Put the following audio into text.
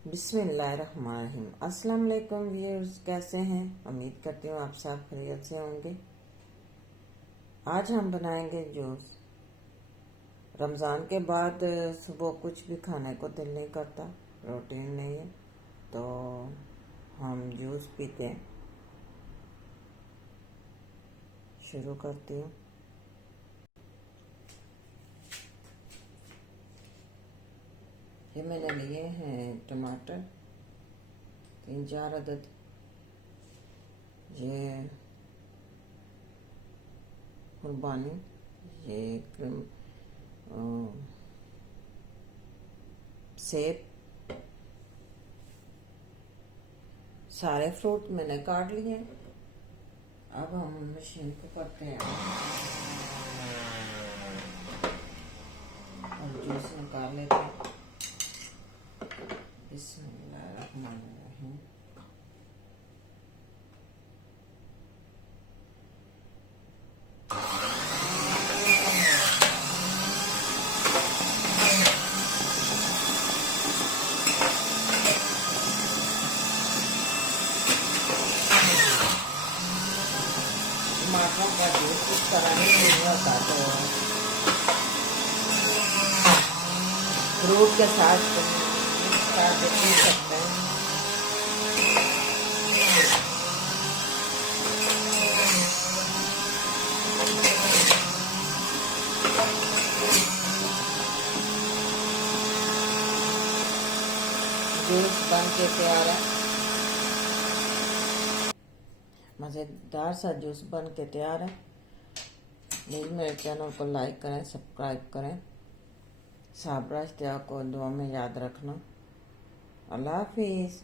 बिस्मिल्लाहिर्रहमानिर्रहीम। अस्सलाम वालेकुम व्यूअर्स, कैसे हैं? उम्मीद करती हूँ आप सब खैरियत से होंगे। आज हम बनाएंगे जूस। रमज़ान के बाद सुबह कुछ भी खाने को दिल नहीं करता, प्रोटीन नहीं है, तो हम जूस पीते हैं। शुरू करती हूँ। ये मैंने लिए हैं टमाटर 3-4 अदद, ये कुर्बानी, ये सेब, सारे फ्रूट मैंने काट लिए। अब हम मशीन को करते हैं और जूस निकाल लेते हैं। बिस्मिल्लाहिर्रहमानिर्रहीम। टमाटर का जूस इस तरह नहीं होता, तो फ्रूट के साथ मिक्स करके पी सकते हैं। जूस बन के तैयार है। मज़ेदार सा जूस बन के तैयार है। प्लीज़ मेरे चैनल को लाइक करें, सब्सक्राइब करें। साबरा इश्तिया को दुआ में याद रखना। अल्लाह हाफिज़।